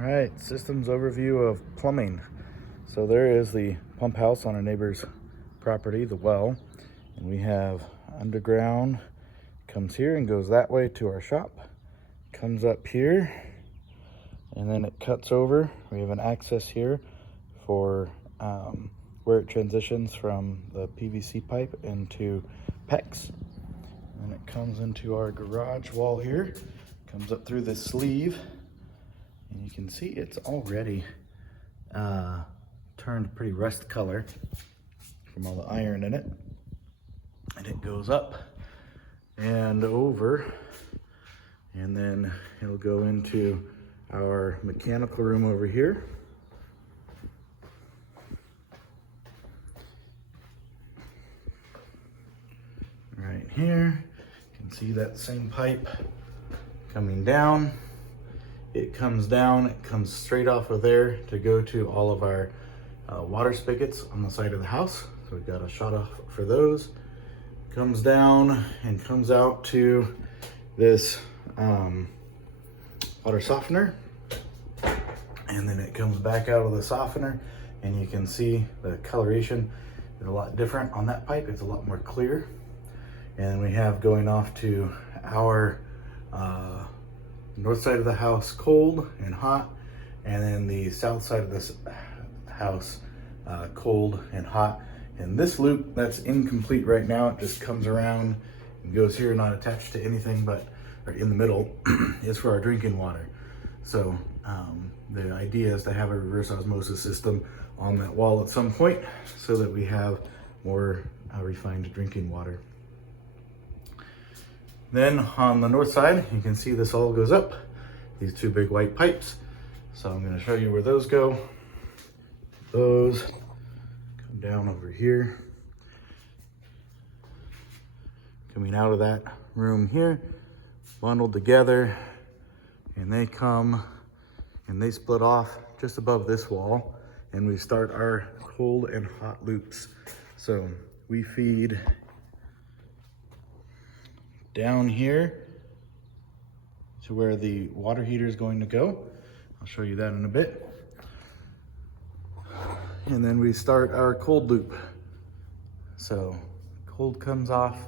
All right, systems overview of plumbing. So there is the pump house on our neighbor's property, the well, and we have underground, comes here and goes that way to our shop, comes up here, and then it cuts over. We have an access here for where it transitions from the PVC pipe into PEX. And it comes into our garage wall here, comes up through this sleeve, and you can see it's already turned pretty rust color from all the iron in it. And it goes up and over, and then it'll go into our mechanical room over here. Right here, you can see that same pipe coming down. It comes down, it comes straight off of there to go to all of our water spigots on the side of the house. So we've got a shut off for those. Comes down and comes out to this water softener. And then it comes back out of the softener, and you can see the coloration is a lot different on that pipe. It's a lot more clear. And we have going off to our north side of the house cold and hot, and then the south side of this house cold and hot. And this loop that's incomplete right now, it just comes around and goes here, not attached to anything, but or in the middle is for our drinking water. So the idea is to have a reverse osmosis system on that wall at some point so that we have more refined drinking water. Then on the north side, you can see this all goes up, these two big white pipes. So I'm gonna show you where those go. Those come down over here. Coming out of that room here, bundled together, and they come and they split off just above this wall, and we start our cold and hot loops. So we feed down here to where the water heater is going to go. I'll show you that in a bit. And then we start our cold loop. So cold comes off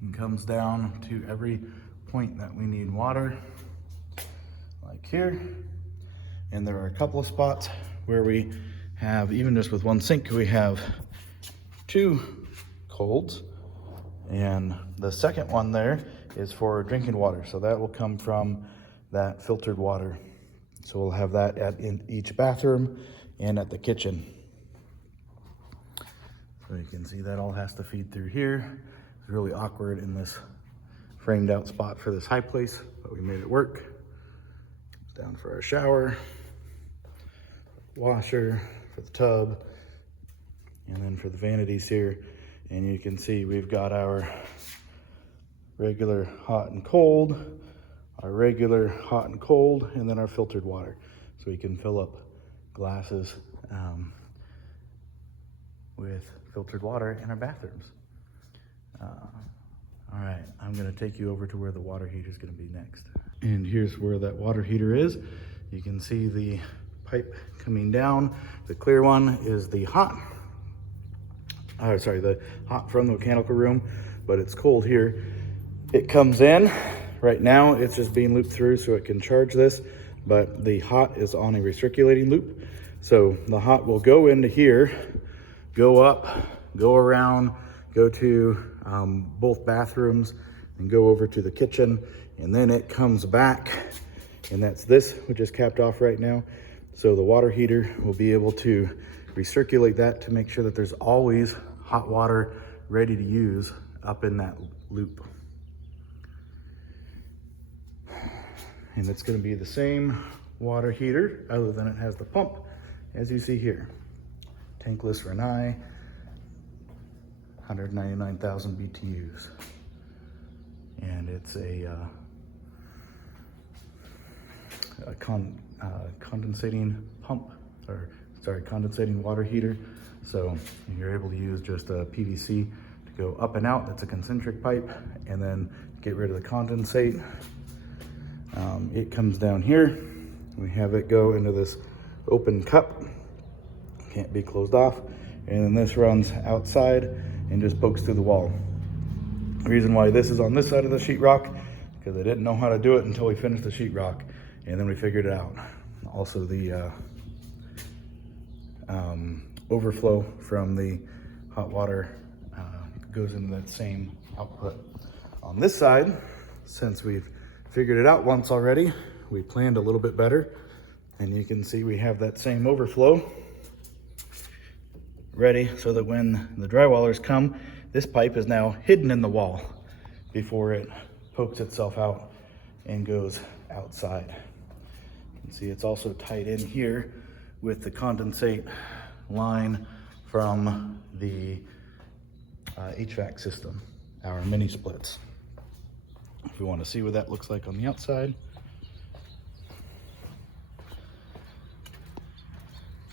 and comes down to every point that we need water, like here. And there are a couple of spots where we have, even just with one sink, we have two colds. And the second one there is for drinking water. So that will come from that filtered water. So we'll have that in each bathroom and at the kitchen. So you can see that all has to feed through here. It's really awkward in this framed out spot for this high place, but we made it work. Down for our shower, washer for the tub, and then for the vanities here. And you can see we've got our regular hot and cold, our regular hot and cold, and then our filtered water. So we can fill up glasses with filtered water in our bathrooms. All right, I'm gonna take you over to where the water heater is gonna be next. And here's where that water heater is. You can see the pipe coming down. The clear one is the hot. The hot from the mechanical room, but it's cold here. It comes in. Right now, it's just being looped through so it can charge this, but the hot is on a recirculating loop. So the hot will go into here, go up, go around, go to both bathrooms, and go over to the kitchen, and then it comes back, and that's this, which is capped off right now. So the water heater will be able to recirculate that to make sure that there's always hot water ready to use up in that loop. And it's going to be the same water heater, other than it has the pump, as you see here. Tankless Renai, 199,000 BTUs. And it's a condensating pump, condensating water heater. So you're able to use just a PVC to go up and out. That's a concentric pipe, and then get rid of the condensate. It comes down here. We have it go into this open cup, can't be closed off, and then this runs outside and just pokes through the wall. The reason why this is on this side of the sheetrock, because I didn't know how to do it until we finished the sheetrock, and then we figured it out. Also the overflow from the hot water goes into that same output. On this side, since we've figured it out once already, we planned a little bit better, and you can see we have that same overflow ready so that when the drywallers come, this pipe is now hidden in the wall before it pokes itself out and goes outside. You can see it's also tied in here with the condensate line from the HVAC system, our mini splits. If we want to see what that looks like on the outside,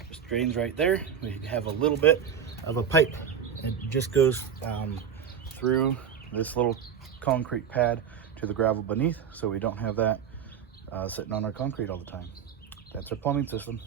just drains right there. We have a little bit of a pipe. It just goes through this little concrete pad to the gravel beneath, so we don't have that sitting on our concrete all the time. That's our plumbing system.